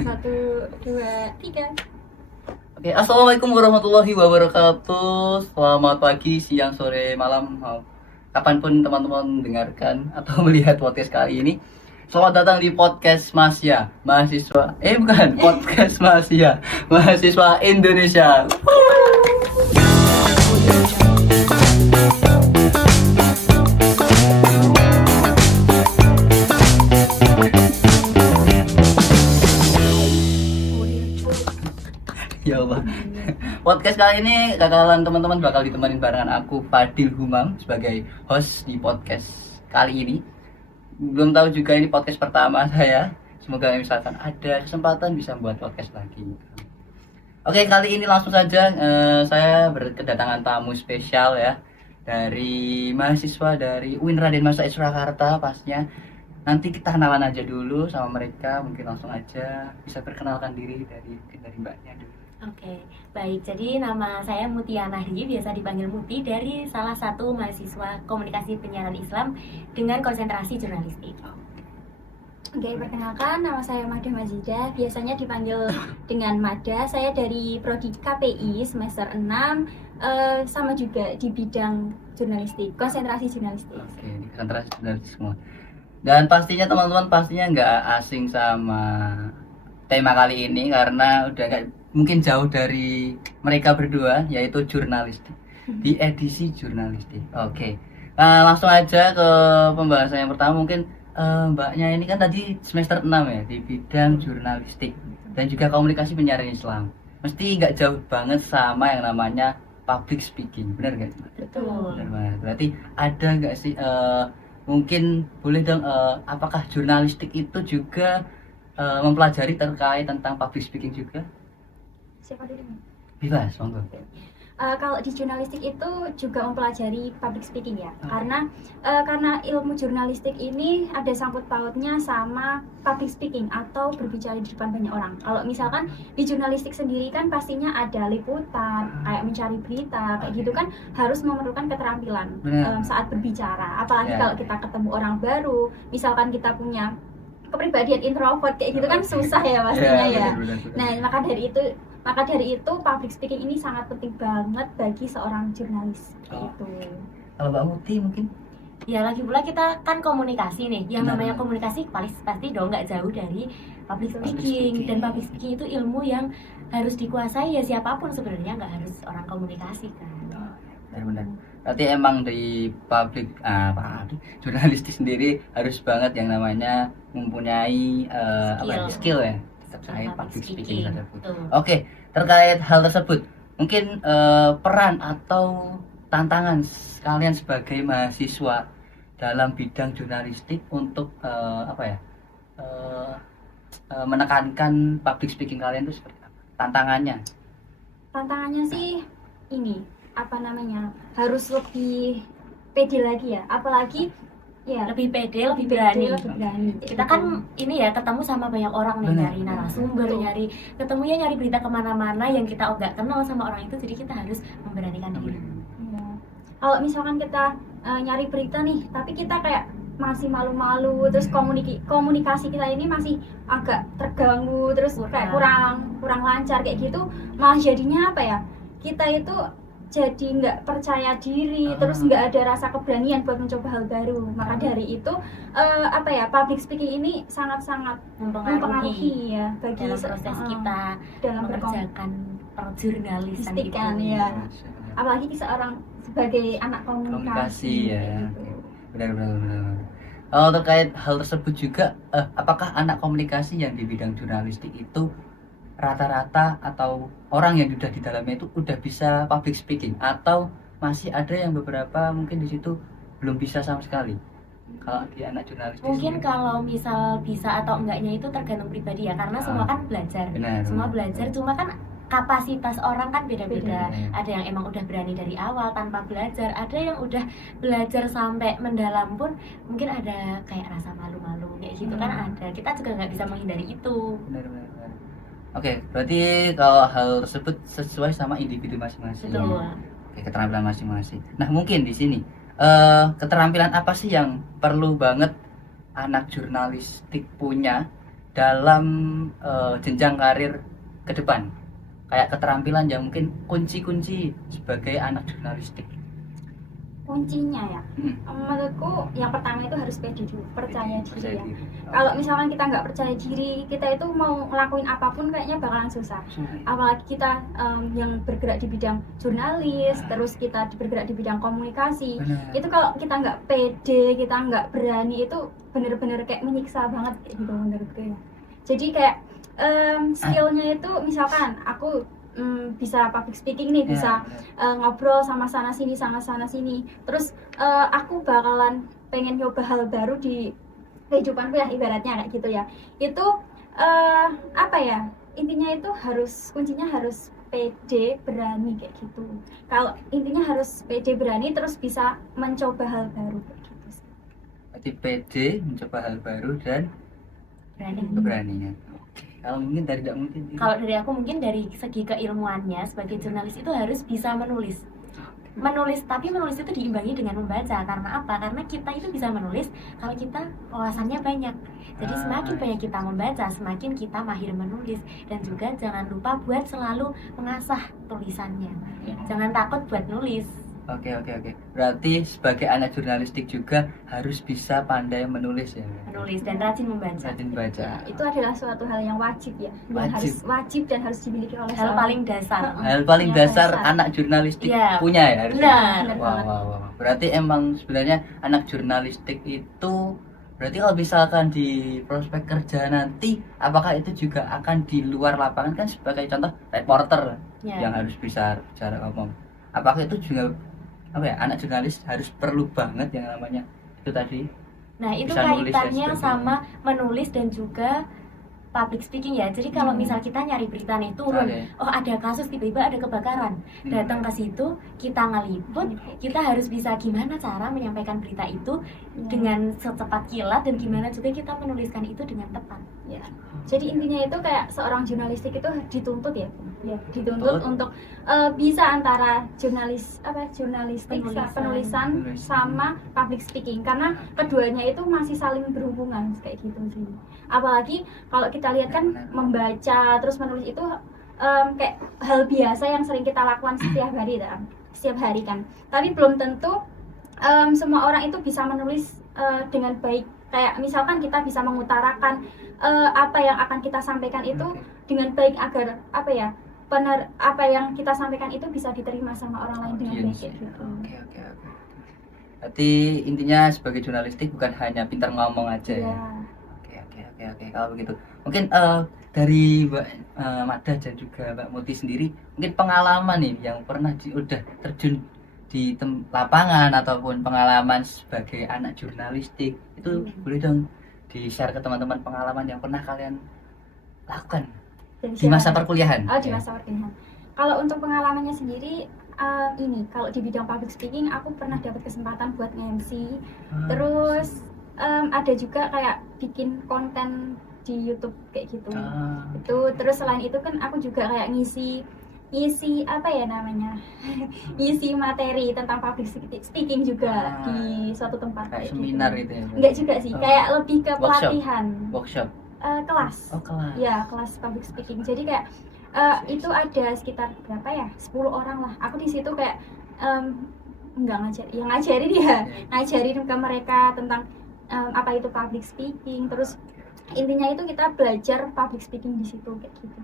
1, 2, 3. Oke, assalamualaikum warahmatullahi wabarakatuh. Selamat pagi, siang, sore, malam, kapanpun teman-teman mendengarkan atau melihat podcast kali ini. Selamat datang di podcast Masya, mahasiswa. Bukan, podcast Masya, mahasiswa Indonesia. Ya Allah. Podcast kali ini bakalan teman-teman bakal ditemenin barengan aku Fadil Humam sebagai host di podcast kali ini. Belum tahu juga ini podcast pertama saya. Semoga misalkan ada kesempatan bisa membuat podcast lagi. Oke, kali ini langsung saja saya berkedatangan tamu spesial ya dari mahasiswa dari UIN Raden Masa Surakarta pastinya. Nanti kita kenalan aja dulu sama mereka, mungkin langsung aja bisa perkenalkan diri dari mbaknya dulu. Oke, baik. Jadi nama saya Mutia Nahri, biasa dipanggil Muti, dari salah satu mahasiswa komunikasi penyiaran Islam dengan konsentrasi jurnalistik. Oke, perkenalkan nama saya Mada Mazidah, biasanya dipanggil dengan Mada. Saya dari prodi KPI semester 6, sama juga di bidang jurnalistik, konsentrasi jurnalistik. Oke, konsentrasi jurnalistik semua. Dan pastinya teman-teman pastinya nggak asing sama tema kali ini karena udah nggak mungkin jauh dari mereka berdua, yaitu jurnalistik di edisi jurnalistik. Oke, langsung aja ke pembahasan yang pertama. Mungkin mbaknya ini kan tadi semester 6 ya di bidang jurnalistik dan juga komunikasi penyiaran Islam. Mesti nggak jauh banget sama yang namanya public speaking, benar nggak? Betul. Benar banget. Berarti ada nggak sih mungkin boleh dong apakah jurnalistik itu juga mempelajari terkait tentang public speaking juga? Siapa dulu? Bebas, monggo. Kalau di jurnalistik itu juga mempelajari public speaking ya, karena ilmu jurnalistik ini ada sangkut pautnya sama public speaking atau berbicara di depan banyak orang. Kalau misalkan di jurnalistik sendiri kan pastinya ada liputan, kayak mencari berita, kayak gitu kan harus memerlukan keterampilan saat berbicara. Apalagi kalau kita ketemu orang baru, misalkan kita punya kepribadian introvert kayak gitu kan susah ya pastinya ya. Nah, maka dari itu public speaking ini sangat penting banget bagi seorang jurnalis gitu. Kalau Mbak Muti mungkin? Ya, lagi pula kita kan komunikasi nih. Yang namanya komunikasi pasti dong nggak jauh dari public speaking. Dan public speaking itu ilmu yang harus dikuasai ya siapapun sebenarnya, nggak harus orang komunikasi kan. Benar. Berarti emang di jurnalistik sendiri harus banget yang namanya mempunyai skill ya terkait public speaking tersebut. Oke, terkait hal tersebut mungkin peran atau tantangan kalian sebagai mahasiswa dalam bidang jurnalistik untuk menekankan public speaking kalian itu seperti apa? Tantangannya sih ini harus lebih pede lagi ya, apalagi ya lebih pede, lebih berani. Kita kan ini ya ketemu sama banyak orang nih, nyari narasumber, nyari berita kemana-mana yang kita nggak kenal sama orang itu, jadi kita harus memberanikan diri. Ya. Kalau misalkan kita nyari berita nih, tapi kita kayak masih malu-malu, terus komunikasi kita ini masih agak terganggu, terus kayak kurang lancar kayak gitu, malah jadinya apa ya? Kita itu jadi nggak percaya diri, terus nggak ada rasa keberanian buat mencoba hal baru. Maka dari itu public speaking ini sangat-sangat mempengaruhi ya bagi dalam proses kita dalam mengerjakan perjurnalistikan ya. Apalagi seorang sebagai anak komunikasi ya. Benar. Terkait hal tersebut juga, apakah anak komunikasi yang di bidang jurnalistik itu rata-rata atau orang yang sudah di dalamnya itu udah bisa public speaking, atau masih ada yang beberapa mungkin di situ belum bisa sama sekali? Kalau di anak jurnalistik mungkin kalau misal bisa atau enggaknya itu tergantung pribadi ya, karena semua kan belajar. Semua belajar, cuma kan kapasitas orang kan beda-beda. Ada yang emang udah berani dari awal tanpa belajar, ada yang udah belajar sampai mendalam pun mungkin ada kayak rasa malu-malu kayak gitu kan ada. Kita juga nggak bisa menghindari itu. Benar. Oke, berarti kalau hal tersebut sesuai sama individu masing-masing. Betul. Oke, keterampilan masing-masing. Nah, mungkin di sini keterampilan apa sih yang perlu banget anak jurnalistik punya dalam jenjang karir ke depan? Kayak keterampilan yang mungkin kunci-kunci sebagai anak jurnalistik. Kuncinya ya, menurutku yang pertama itu harus pede dulu, percaya diri ya. Kalau misalkan kita nggak percaya diri, kita itu mau ngelakuin apapun kayaknya bakalan susah. Apalagi kita yang bergerak di bidang jurnalis, terus kita bergerak di bidang komunikasi. Benar. Itu kalau kita nggak pede, kita nggak berani, itu bener-bener kayak menyiksa banget gitu menurutku ya. Jadi kayak skillnya itu misalkan aku bisa public speaking nih, bisa ngobrol sama sana sini, terus aku bakalan pengen nyoba hal baru di kehidupanku ya, ibaratnya kayak gitu ya. Itu apa ya, intinya itu kuncinya harus pede, berani kayak gitu. Kalau intinya harus pede, berani, terus bisa mencoba hal baru kayak gitu sih. Berarti pede, mencoba hal baru, dan berani. keberanian. Kalau mungkin tidak mungkin. Kalau dari aku mungkin dari segi keilmuannya sebagai jurnalis itu harus bisa menulis, tapi menulis itu diimbangi dengan membaca. Karena apa? Karena kita itu bisa menulis kalau kita wawasannya banyak. Jadi semakin banyak kita membaca, semakin kita mahir menulis. Dan juga jangan lupa buat selalu mengasah tulisannya. Jangan takut buat nulis. Oke. Berarti sebagai anak jurnalistik juga harus bisa pandai menulis ya. Menulis dan rajin membaca. Rajin baca. Itu adalah suatu hal yang wajib ya, yang harus wajib dan harus dimiliki oleh Hal seorang. paling dasar. Hal paling dasar dasar. anak jurnalistik Iya. punya ya harusnya. Benar. Wow. Berarti emang sebenarnya anak jurnalistik itu berarti kalau misalkan di prospek kerja nanti, apakah itu juga akan di luar lapangan, kan sebagai contoh reporter yang harus bisa bicara ngomong. Apakah itu juga anak jurnalis harus perlu banget yang namanya itu tadi? Nah, itu Bisa nulis dan kaitannya sebagainya. sama menulis dan juga public speaking ya. Jadi kalau misal kita nyari berita nih turun, oh ada kasus tiba-tiba ada kebakaran, datang ke situ, kita ngeliput, kita harus bisa gimana cara menyampaikan berita itu dengan secepat kilat, dan gimana juga kita menuliskan itu dengan tepat. Ya. Jadi intinya itu kayak seorang jurnalistik itu dituntut ya, dituntut untuk bisa antara jurnalistik, penulisan sama public speaking, karena keduanya itu masih saling berhubungan kayak gitu sih. Apalagi kalau kita lihat kan membaca terus menulis itu kayak hal biasa yang sering kita lakukan setiap hari kan. Tapi belum tentu semua orang itu bisa menulis dengan baik. Kayak misalkan kita bisa mengutarakan apa yang akan kita sampaikan itu dengan baik agar apa yang kita sampaikan itu bisa diterima sama orang lain dengan baik gitu. Oke. Berarti intinya sebagai jurnalistik bukan hanya pintar ngomong aja ya. Oke. Kalau begitu mungkin dari Mbak Mada dan juga Mbak Muti sendiri, mungkin pengalaman nih yang pernah udah terjun di lapangan ataupun pengalaman sebagai anak jurnalistik itu boleh dong di-share ke teman-teman pengalaman yang pernah kalian lakukan di masa perkuliahan. Di masa perkuliahan. Kalau untuk pengalamannya sendiri kalau di bidang public speaking aku pernah dapat kesempatan buat nge-MC. Terus ada juga kayak bikin konten di YouTube kayak gitu. Itu terus selain itu kan aku juga kayak ngisi ngisi materi tentang public speaking juga di suatu tempat kayak seminar gitu ya. Enggak juga sih, kayak lebih ke pelatihan. Workshop. Kelas. Kelas. Ya, kelas public speaking. Jadi kayak itu ada sekitar berapa ya? 10 orang lah. Aku di situ kayak ngajarin ke mereka tentang apa itu public speaking. Terus intinya itu kita belajar public speaking di situ kayak gitu.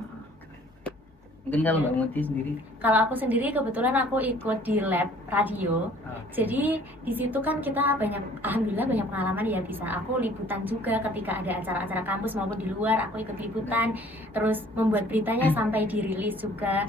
Mungkin kalau Mbak Muti sendiri? Kalau aku sendiri kebetulan aku ikut di lab radio. Jadi di situ kan kita alhamdulillah banyak pengalaman ya, bisa aku liputan juga ketika ada acara-acara kampus maupun di luar, aku ikut liputan, terus membuat beritanya sampai dirilis juga.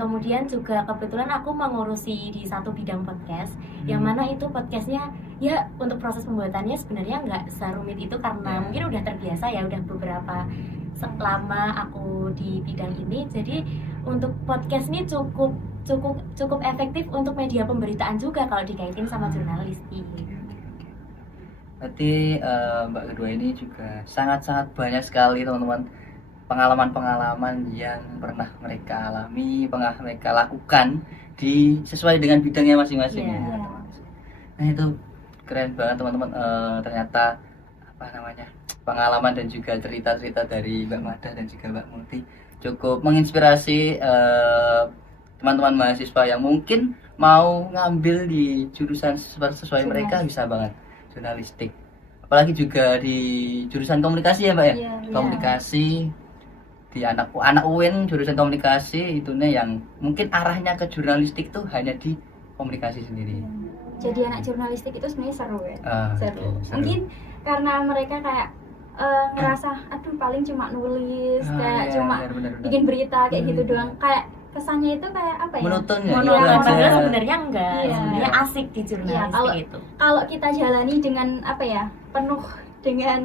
Kemudian juga kebetulan aku mengurusi di satu bidang podcast, yang mana itu podcastnya ya untuk proses pembuatannya sebenarnya nggak serumit itu karena mungkin udah terbiasa ya, udah beberapa selama aku di bidang ini. Jadi untuk podcast ini cukup efektif untuk media pemberitaan juga kalau dikaitin sama jurnalistik. Berarti Mbak kedua ini juga sangat-sangat banyak sekali teman-teman pengalaman-pengalaman yang pernah mereka alami, pernah mereka lakukan sesuai dengan bidangnya masing-masing. Nah itu keren banget teman-teman. Ternyata pengalaman dan juga cerita-cerita dari Mbak Mada dan juga Mbak Muti cukup menginspirasi teman-teman mahasiswa yang mungkin mau ngambil di jurusan sesuai mereka, bisa banget jurnalistik. Apalagi juga di jurusan komunikasi ya Mbak ya. Iya, iya. Komunikasi di anak UIN jurusan komunikasi itunya yang mungkin arahnya ke jurnalistik tuh hanya di komunikasi sendiri. Jadi anak jurnalistik itu sebenarnya seru ya. Seru. Oke, seru. Mungkin karena mereka kayak ngerasa aduh paling cuma nulis, kayak iya, cuma benar. bikin berita kayak gitu doang. Kayak kesannya itu kayak apa ya? Monoton ya? Monoton, Iya, padahal sebenarnya enggak. Iya. Sebenarnya asik di jurnalistik kalau- itu. Kalau kita jalani dengan apa ya? Penuh dengan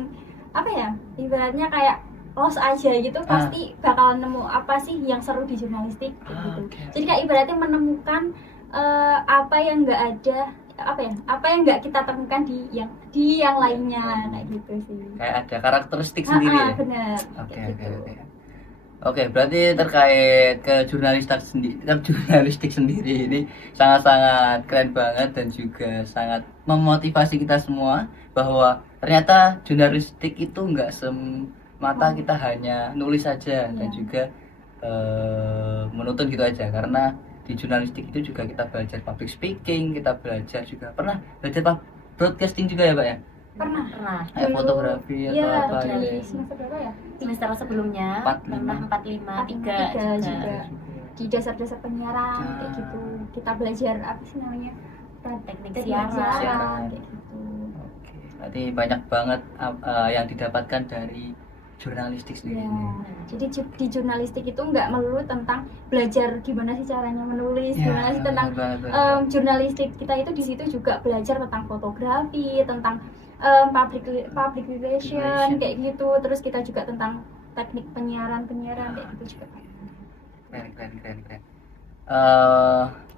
apa ya? Ibaratnya kayak los aja gitu, pasti bakal nemu apa sih yang seru di jurnalistik kayak gitu. Oke. Jadi kayak ibaratnya menemukan apa yang enggak ada, apa yang nggak kita temukan di yang lainnya kayak gitu sih. Kayak ada karakteristik sendiri ya? Bener. Oke, kayak oke, gitu. oke. Oke, berarti terkait ke jurnalistik sendiri ini sangat-sangat keren banget dan juga sangat memotivasi kita semua bahwa ternyata jurnalistik itu nggak semata kita hanya nulis saja dan juga menuntun gitu aja, karena di jurnalistik itu juga kita belajar public speaking, kita belajar juga pernah belajar broadcasting juga ya Pak ya? Pernah. Kayak Dulu, fotografi atau iya, apa di gitu. semester berapa ya? Semester sebelumnya 45. pernah 45 Tiga 3 juga. Di dasar-dasar penyiaran kayak gitu. Kita belajar apa sih namanya? teknik Teknik siaran. siaran kayak gitu. Oke, berarti banyak banget yang didapatkan dari jurnalistik sendiri. Ya, jadi di jurnalistik itu nggak melulu tentang belajar gimana sih caranya menulis, Ya, gimana sih tentang betul. jurnalistik kita itu di situ juga belajar tentang fotografi, tentang public relation kayak gitu. Terus kita juga tentang teknik penyiaran kayak gitu juga. Keren.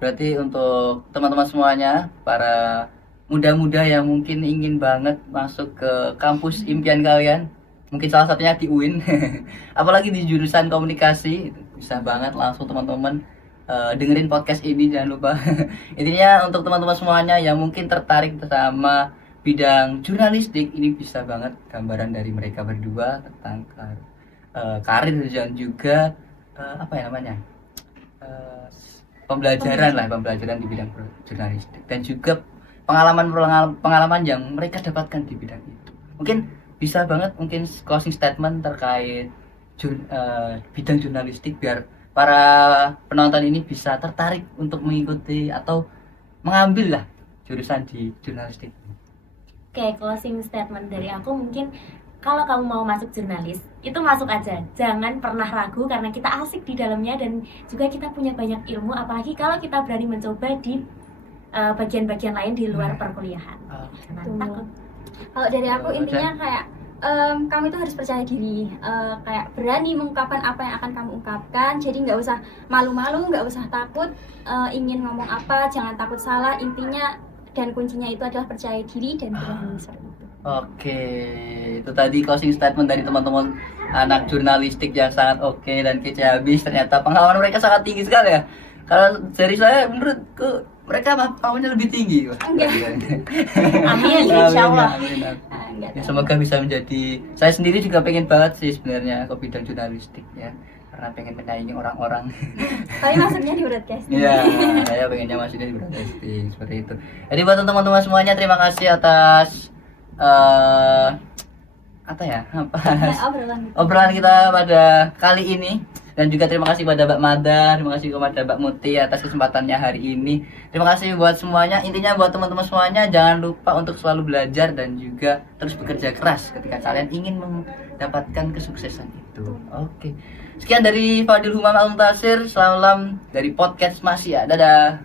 Berarti untuk teman-teman semuanya, para muda-muda yang mungkin ingin banget masuk ke kampus impian kalian, mungkin salah satunya di UIN, apalagi di jurusan komunikasi, bisa banget langsung teman-teman dengerin podcast ini, jangan lupa. Intinya untuk teman-teman semuanya yang mungkin tertarik sama bidang jurnalistik, ini bisa banget gambaran dari mereka berdua tentang karir dan juga apa ya namanya, pembelajaran di bidang jurnalistik dan juga pengalaman yang mereka dapatkan di bidang itu. Mungkin bisa banget mungkin closing statement terkait bidang jurnalistik biar para penonton ini bisa tertarik untuk mengikuti atau mengambil lah jurusan di jurnalistik. Oke, closing statement dari aku mungkin kalau kamu mau masuk jurnalis, itu masuk aja. Jangan pernah ragu karena kita asik di dalamnya dan juga kita punya banyak ilmu, apalagi kalau kita berani mencoba di bagian-bagian lain di luar perkuliahan. Jangan Betul. takut. Kalau dari aku Betul, intinya kayak kamu itu harus percaya diri, kayak berani mengungkapkan apa yang akan kamu ungkapkan. Jadi nggak usah malu-malu, nggak usah takut ingin ngomong apa, jangan takut salah. Intinya dan kuncinya itu adalah percaya diri dan berani seperti itu. Oke, itu tadi closing statement dari teman-teman anak jurnalistik yang sangat oke dan kece habis. Ternyata pengalaman mereka sangat tinggi sekali ya. Kalau dari saya menurutku mereka maunya lebih tinggi. Enggak. Amin, insya Allah. Amin. Enggak Ya, tahu. semoga bisa menjadi, saya sendiri juga pengen banget sih sebenarnya ke bidang jurnalistik ya, karena pengen menyaingi orang-orang. Tapi masuknya di broadcast. Iya, saya pengennya masuknya di broadcasting seperti itu. Jadi buat teman-teman semuanya, terima kasih atas obrolan kita pada kali ini, dan juga terima kasih pada Mbak Mada, terima kasih kepada Mbak Muti atas kesempatannya hari ini. Terima kasih buat semuanya. Intinya buat teman-teman semuanya, jangan lupa untuk selalu belajar dan juga terus bekerja keras ketika kalian ingin mendapatkan kesuksesan itu. Oke. Sekian dari Fadil Humam Al-Muntasir. Salam dari podcast Masih ya. Dadah.